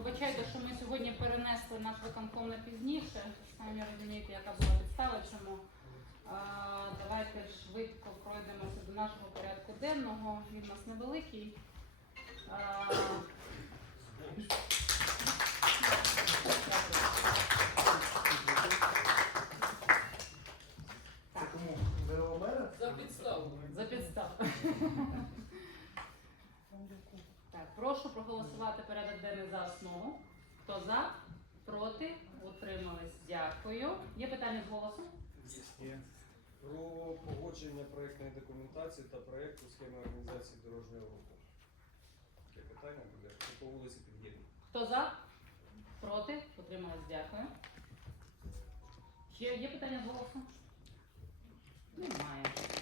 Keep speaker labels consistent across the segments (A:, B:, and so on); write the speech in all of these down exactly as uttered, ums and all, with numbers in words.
A: Вибачайте, що ми сьогодні перенесли наш виконком на пізніше. Самі розумієте, яка була підстава, чому. А, давайте швидко пройдемося до нашого порядку денного. Він у нас невеликий. А,
B: Це кому? Не у мене?
C: За підставу.
A: За підставу. Так, прошу проголосувати порядок денний за основу. Хто за? Проти? Утримались? Дякую. Є питання з голосу?
D: Є. Про погодження проєктної документації та проєкту схеми організації дорожнього руху. Таке питання буде по вулиці Підгір'я.
A: Хто за? Проти? Утримались? Дякую. Ще є питання з голосу? Немає.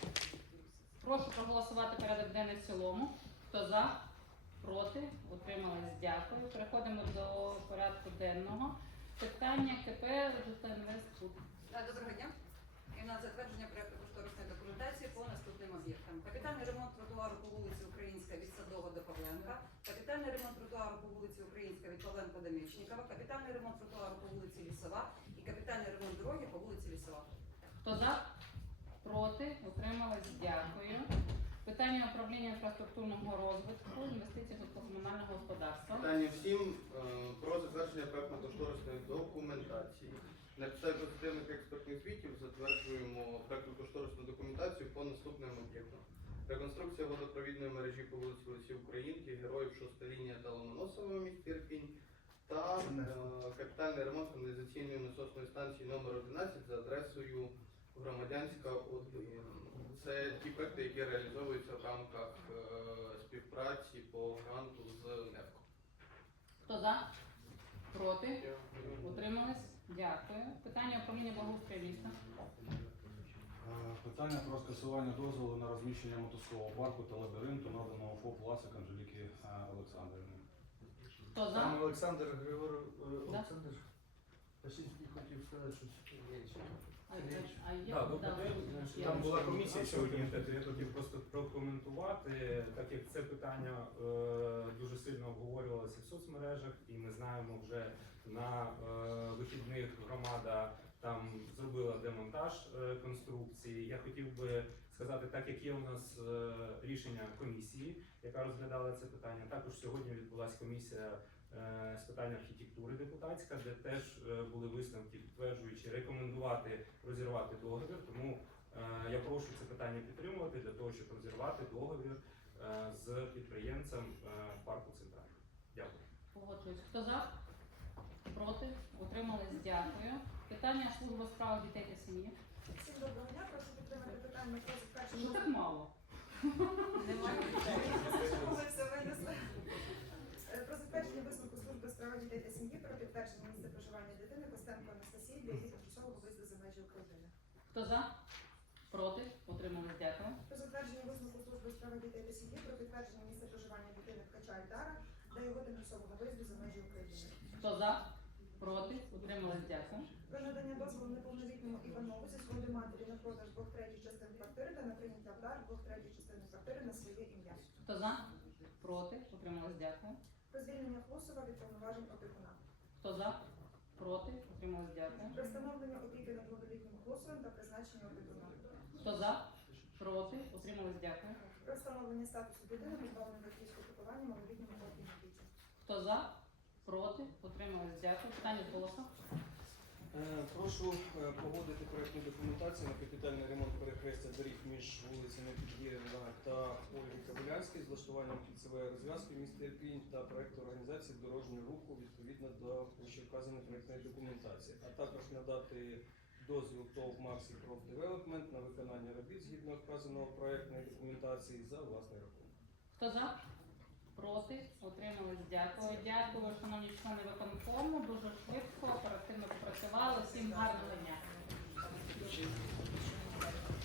A: Прошу проголосувати порядок денний в цілому. Хто за? Проти? Утримались? Дякую. Переходимо до порядку денного. Питання КП «Житлоінвестбуд».
E: Доброго дня. І у нас затвердження проєкту кошторисної документації по наступним об'єктам. Капітальний ремонт тротуару по вулиці Українська від Садова до Павленка, капітальний ремонт тротуару по вулиці Українська від Павленка до Мічникова, капітальний ремонт тротуару по вулиці Лісова і капітальний ремонт дороги по вулиці Лісова.
A: Хто за? Проти? Утримались? Дякую. Питання управління інфраструктурного розвитку, інвестицій житлово-комунального господарства.
F: Питання всім е, про затвердження проектно-кошторисної документації. На підставі позитивних експертних звітів затверджуємо проектно-кошторисну документацію по наступним об'єктам. Реконструкція водопровідної мережі по вулиці Лесі Українки, Героїв шоста лінія та Ломоносова в місті Ірпінь та е, капітальний ремонт каналізаційної насосної станції номер одинадцять за адресою Громадянська один. Це ті проекти, які реалізовуються в рамках е, співпраці по гранту з НЕФКО.
A: Хто за? Проти? Утримались? Дякую. Питання управління благоустрою міста.
B: Питання про скасування дозволу на розміщення мотузкового парку та лабіринту, наданого ФОП «Ласик» Анжеліки Олександрівни.
A: Хто за?
G: Там Олександр Григор
A: Да?
G: Олександр Пашинський хотів сказати щось.
A: А, а є,
C: Так, добрий
A: да,
C: день.
A: є.
C: Там була комісія сьогодні, я хотів просто прокоментувати, так як це питання е, дуже сильно обговорювалося в соцмережах, і ми знаємо вже на е, вихідних громада там зробила демонтаж е, конструкції. Я хотів би сказати, так як є у нас е, рішення комісії, яка розглядала це питання, також сьогодні відбулася комісія з питань архітектури депутатська, де теж були висновки, підтверджуючи, рекомендувати розірвати договір. Тому е, я прошу це питання підтримувати для того, щоб розірвати договір е, з підприємцем е, парку Центральний. Дякую.
A: Погоджуюсь. Хто за? Проти? Утримались? Дякую. Питання служби у справах дітей та сім'ї.
H: Всім доброго дня, прошу підтримати питання про
A: Що
H: затвердження.
A: так мало? Немає.
H: Ми все винесли. Про затвердження висновку служби у справах дітей та сім'ї про підтвердження місця проживання дитини Костенко Анастасії для її тимчасового виїзду за межі України.
A: Хто за? Проти? Утримались? Дякую.
H: Про затвердження висновку служби у справах дітей та сім'ї про підтвердження місця проживання дитини Ткача Альдара для його тимчасового виїзду за межі України.
A: Хто за? Проти? Утримались? Дякую.
H: Про надання дозволу неповнолітньому Іванову зі згоди матері на продаж двох третіх частин квартири та на прийняття в дар двох третіх частин квартири на своє ім'я.
A: Хто за? Проти? Утримались? Дякую.
H: Про звільнення Хлосова від повноважень опікуна.
A: Хто за? Проти? Утримались? Дякую.
H: Про встановлення опіки над малолітнім Хлосовим та призначення опікуна.
A: Хто за? Проти? Утримались? Дякую.
H: Про встановлення статусу дитини, позбавленої батьківського піклування малолітньому хлопцю діті.
A: Хто за? Проти? Утримались? Дякую. Питання з голосу.
D: Е, Прошу е, погодити проєктну документацію на капітальний ремонт перехрестя доріг між вулицями Підгір'їна та Ольги Кобилянської з влаштуванням кільцевої розв'язки в місті Ірпінь та проєкту організації дорожнього руху відповідно до вищевказаної проєктної документації, а також надати дозвіл ТОВ «Максі Проф Девелопмент» на виконання робіт згідно вказаного проєктної документації за власний рахунок.
A: Хто за? Проти? Утримались? Дякую. Дякую, шановні члени виконкому. Дуже швидко, оперативно попрацювали. Всім гарного дня.